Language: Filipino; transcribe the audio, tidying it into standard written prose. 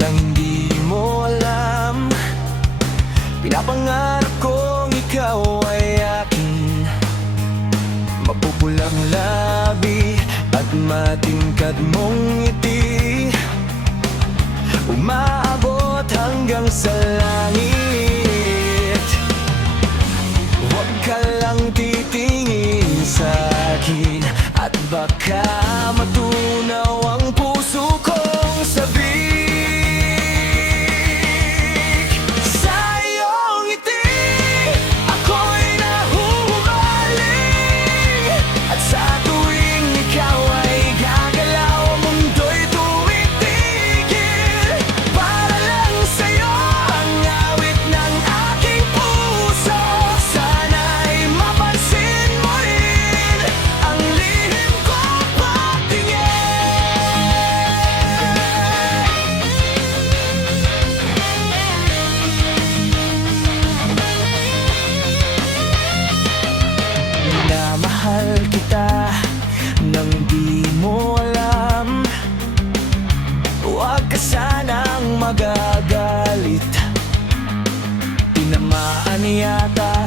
nang hindi mo alam. Pinapangarap kong ikaw ay akin, mapupulang labi at matingkad mong ngiti, umaabot hanggang sa langit. Huwag ka lang titingin sa akin at baka matunaw ang puso kong sabik. Sa iyong ngiti, ako'y nahuhumaling, at sa tuwing ikaw ay gagalaw, ang mundo'y tumitigil. Para lang sa'yo ang awit ng aking puso. Sana'y mapansin mo rin ang lihim kong pagtingin. Minamahal kita nang di mo alam. Huwag ka sanang magagalit, tinamaan yata